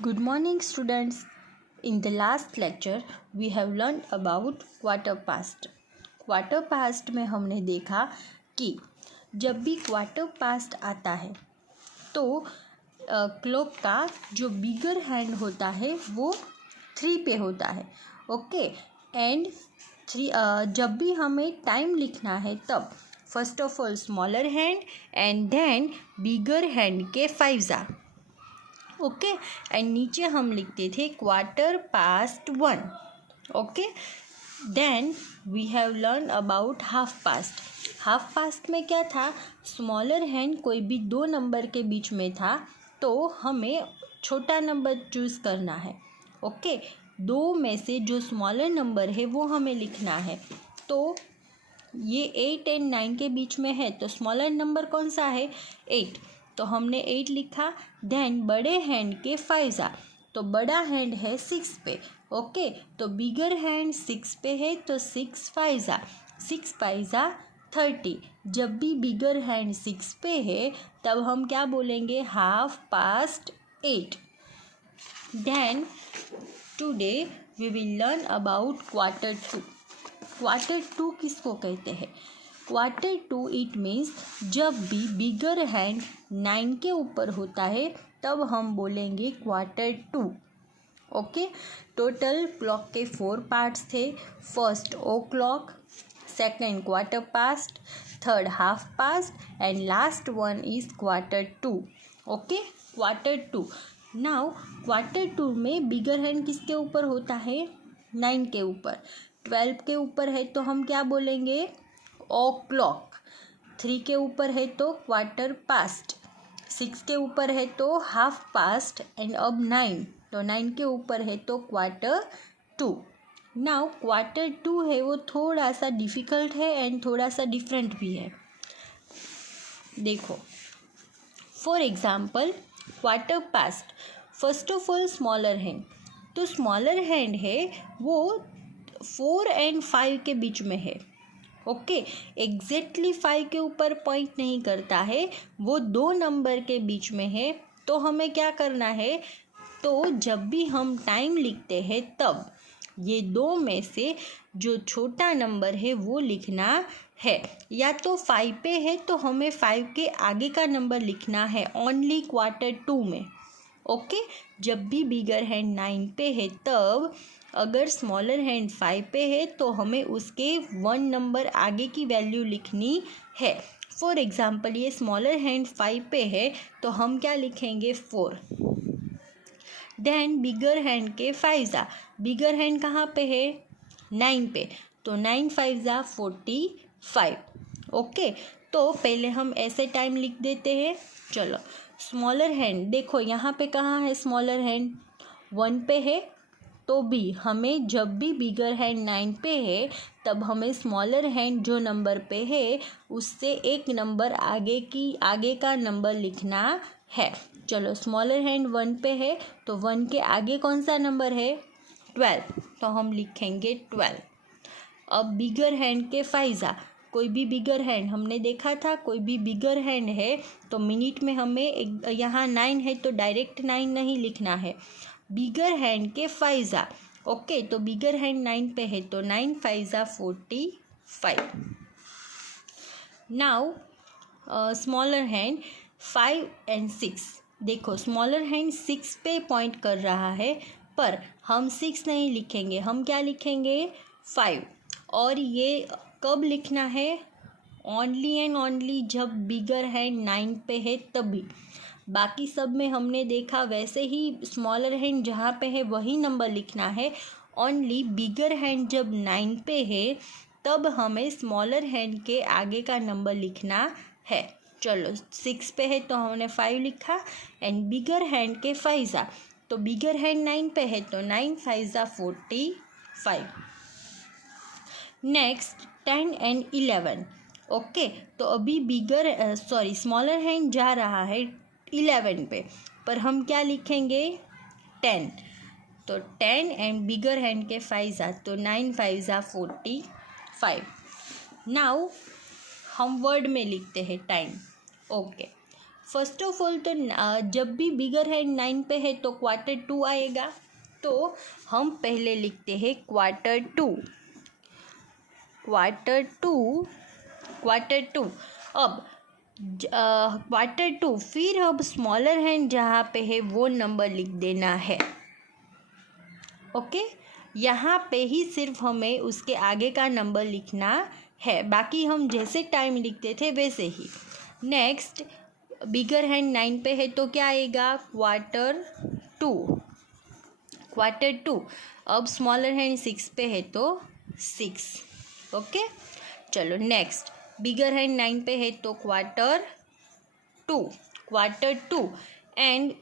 Good morning, students. In the last lecture, we have learned about quarter past. Quarter past में हमने देखा कि जब भी quarter past आता है तो क्लॉक का जो बिगर हैंड होता है वो 3 पे होता है. ओके एंड 3 जब भी हमें टाइम लिखना है तब first of all smaller hand and then bigger hand के 5 ओके एंड नीचे हम लिखते थे quarter past 1. Okay then we have learn about half past. Half past में क्या था, स्मॉलर हैंड कोई भी 2 नंबर के बीच में था तो हमें छोटा नंबर चूज़ करना है. ओके 2 में से जो स्मॉलर नंबर है वो हमें लिखना है. तो ये 8 एंड 9 के बीच में है तो स्मॉलर नंबर कौन सा है, 8. तो हमने 8 लिखा. देन बड़े हैंड के 5 तो बड़ा हैंड है 6 पे. ओके तो बिगर हैंड 6 पे है तो 6 5 30. जब भी बिगर हैंड 6 पे है तब हम क्या बोलेंगे, half past 8. Then today we will learn about quarter 2. Quarter 2 किसको कहते हैं, क्वार्टर 2 इट मीन्स जब भी बिगर हैंड 9 के ऊपर होता है तब हम बोलेंगे क्वार्टर 2. ओके टोटल क्लॉक के 4 पार्ट्स थे. First o'clock, second quarter past, third half past and last one is quarter 2. Okay quarter 2. Now quarter 2 में बिगर हैंड किसके ऊपर होता है, 9 के ऊपर. 12 के ऊपर है तो हम क्या बोलेंगे, ओ क्लॉक. 3 के ऊपर है तो क्वार्टर पास्ट. 6 के ऊपर है तो हाफ पास्ट एंड अब 9 तो 9 के ऊपर है तो क्वार्टर 2. नाउ क्वार्टर 2 है वो थोड़ा सा डिफ़िकल्ट है एंड थोड़ा सा डिफरेंट भी है. देखो for example quarter past, first of all smaller hand. तो स्मॉलर हैंड है वो 4 एंड 5 के बीच में है. ओके एग्जैक्टली 5 के ऊपर पॉइंट नहीं करता है, वो 2 नंबर के बीच में है. तो हमें क्या करना है, तो जब भी हम टाइम लिखते हैं तब ये 2 में से जो छोटा नंबर है वो लिखना है. या तो 5 पे है तो हमें 5 के आगे का नंबर लिखना है ओनली क्वार्टर 2 में. ओके जब भी बिगर हैंड 9 पे है तब अगर स्मॉलर हैंड 5 पे है तो हमें उसके 1 नंबर आगे की वैल्यू लिखनी है. फॉर एग्जांपल ये स्मॉलर हैंड 5 पे है तो हम क्या लिखेंगे, 4. देन बिगर हैंड के 5 बिगर हैंड कहाँ पे है, 9 पे. तो 9 5 45. ओके तो पहले हम ऐसे टाइम लिख देते हैं. चलो स्मॉलर हैंड देखो यहाँ पे कहाँ है, स्मॉलर हैंड 1 पे है तो भी हमें जब भी बिगर हैंड 9 पे है तब हमें स्मॉलर हैंड जो नंबर पे है उससे एक नंबर आगे का नंबर लिखना है. चलो स्मॉलर हैंड 1 पे है तो 1 के आगे कौन सा नंबर है, 12. तो हम लिखेंगे 12. अब बिगर हैंड के 5 कोई भी बिगर हैंड हमने देखा था, कोई भी बिगर हैंड है तो मिनट में हमें यहाँ 9 है तो डायरेक्ट 9 नहीं लिखना है, बिगर हैंड के 5 ओके तो बिगर हैंड 9 पे है तो 9 5 45. Now smaller hand 5 and 6. देखो स्मॉलर हैंड 6 पे पॉइंट कर रहा है पर हम 6 नहीं लिखेंगे, हम क्या लिखेंगे, 5. और ये कब लिखना है, ओनली एंड ओनली जब बिगर हैंड 9 पे है तभी. बाकी सब में हमने देखा वैसे ही स्मॉलर हैंड जहाँ पे है वही नंबर लिखना है. ओनली बिगर हैंड जब 9 पे है तब हमें स्मॉलर हैंड के आगे का नंबर लिखना है. चलो 6 पे है तो हमने 5 लिखा एंड बिगर हैंड के 5 तो बिगर हैंड 9 पे है तो 9 5 45. Next 10 and 11. ओके तो अभी स्मॉलर हैंड जा रहा है 11 पे पर हम क्या लिखेंगे, 10. तो 10 एंड बिगर हैंड के 5 तो 9 5 45. नाउ हम वर्ड में लिखते हैं time. Okay first of all तो जब भी बिगर हैंड 9 पे है तो Q2 आएगा, तो हम पहले लिखते हैं Q2। अब Q2 फिर अब स्मॉलर हैंड जहाँ पे है वो नंबर लिख देना है। ओके, यहाँ पे ही सिर्फ हमें उसके आगे का नंबर लिखना है, बाकी हम जैसे टाइम लिखते थे वैसे ही। नेक्स्ट, बिगर हैंड 9 पे है तो क्या आएगा Q2। अब स्मॉलर हैंड 6 पे है तो 6। ओके, चलो नेक्स्ट, बिगर हैंड 9 पे है तो Q2 एंड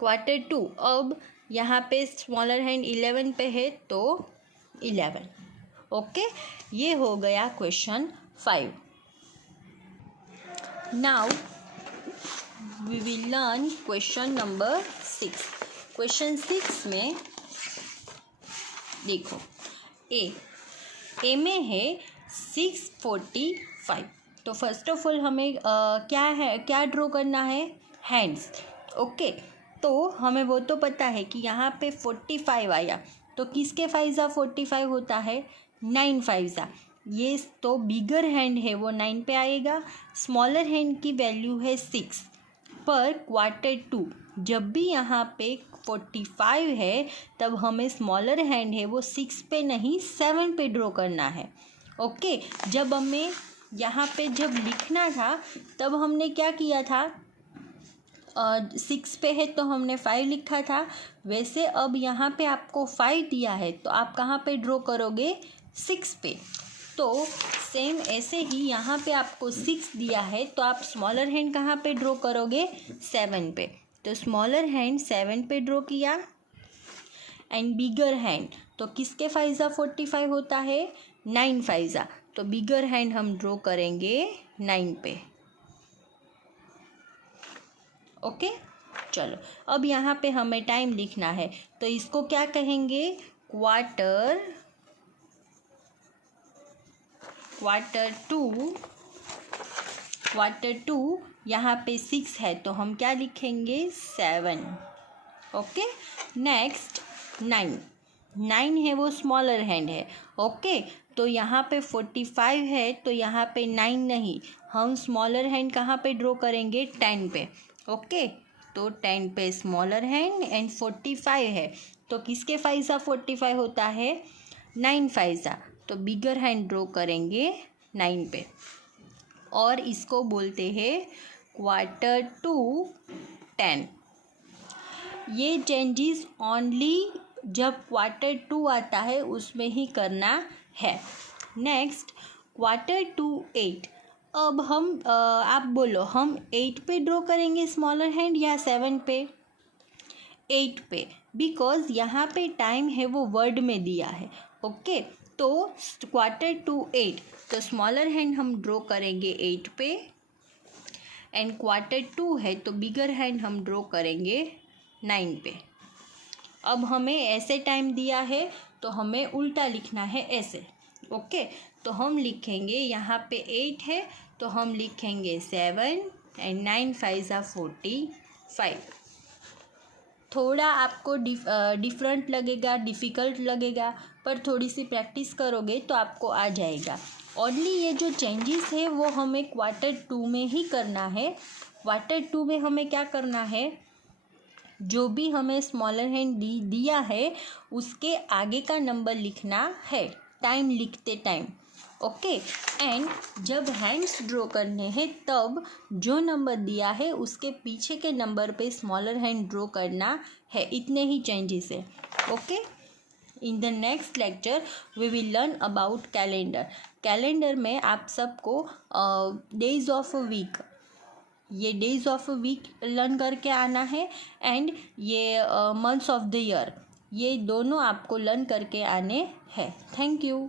Q2। अब यहाँ पे स्मॉलर हैंड 11 पे है तो 11। ओके, ये हो गया question 5। Now we will learn question number 6। Question 6 में देखो, ए में है 645। तो फर्स्ट ऑफ ऑल हमें क्या ड्रॉ करना है, हैंड्स। ओके, तो हमें वो तो पता है कि यहाँ पे 45 आया, तो किसके 5 45 होता है, 9 5 ये तो बिगर हैंड है वो 9 पे आएगा। स्मॉलर हैंड की वैल्यू है 6, पर Q2 जब भी यहाँ पे 45 है तब हमें स्मॉलर हैंड है वो 6 पे नहीं 7 पे ड्रॉ करना है। ओके, जब हमें यहाँ पे जब लिखना था तब हमने क्या किया था, 6 पे है तो हमने 5 लिखा था। वैसे अब यहाँ पे आपको 5 दिया है तो आप कहाँ पे ड्रॉ करोगे, 6 पे। तो सेम ऐसे ही यहाँ पे आपको 6 दिया है तो आप स्मॉलर हैंड कहाँ पे ड्रॉ करोगे, 7 पे। तो स्मॉलर हैंड 7 पे ड्रॉ किया। एंड बिगर हैंड तो किसके 5 45 होता है, 9 5 तो बिगर हैंड हम ड्रॉ करेंगे 9 पे। ओके, चलो अब यहाँ पे हमें टाइम लिखना है, तो इसको क्या कहेंगे, Q2। यहाँ पे 6 है तो हम क्या लिखेंगे, 7। ओके, नेक्स्ट 9 है वो स्मॉलर हैंड है। ओके, तो यहाँ पे 45 है तो यहाँ पे 9 नहीं, हम स्मॉलर हैंड कहाँ पे ड्रॉ करेंगे, 10 पे। ओके, तो 10 पे स्मॉलर हैंड एंड 45 है तो किसके 5 45 होता है, 9 5 तो बिगर हैंड ड्रॉ करेंगे 9 पे। और इसको बोलते हैं Q2 10। ये चेंजेस ओनली जब Q2 आता है उसमें ही करना है। Next Q2 8। अब हम आप बोलो, हम 8 पे ड्रॉ करेंगे स्मॉलर हैंड या 7 पे, 8 पे, बिकॉज यहाँ पे टाइम है वो वर्ड में दिया है। ओके, तो Q2 8 तो स्मॉलर हैंड हम ड्रॉ करेंगे 8 पे एंड Q2 है तो बिगर हैंड हम ड्रॉ करेंगे 9 पे। अब हमें ऐसे टाइम दिया है तो हमें उल्टा लिखना है ऐसे। ओके, तो हम लिखेंगे यहाँ पे 8 है तो हम लिखेंगे 7 एंड 9 5 45। थोड़ा आपको डिफरेंट लगेगा, डिफ़िकल्ट लगेगा, पर थोड़ी सी प्रैक्टिस करोगे तो आपको आ जाएगा। ओनली ये जो चेंजेस है वो हमें Q2 में ही करना है। Q2 में हमें क्या करना है, जो भी हमें स्मॉलर हैंड दिया है उसके आगे का नंबर लिखना है टाइम लिखते टाइम। ओके, एंड जब हैंड्स ड्रॉ करने हैं तब जो नंबर दिया है उसके पीछे के नंबर पे स्मॉलर हैंड ड्रॉ करना है। इतने ही चेंजेस है। Okay, in the next lecture we will learn about calendar. Calendar में आप सबको डेज ऑफ अ वीक, ये days of a week learn करके आना है एंड ये मंथ्स ऑफ द ईयर, ये दोनों आपको लर्न करके आने हैं। Thank you.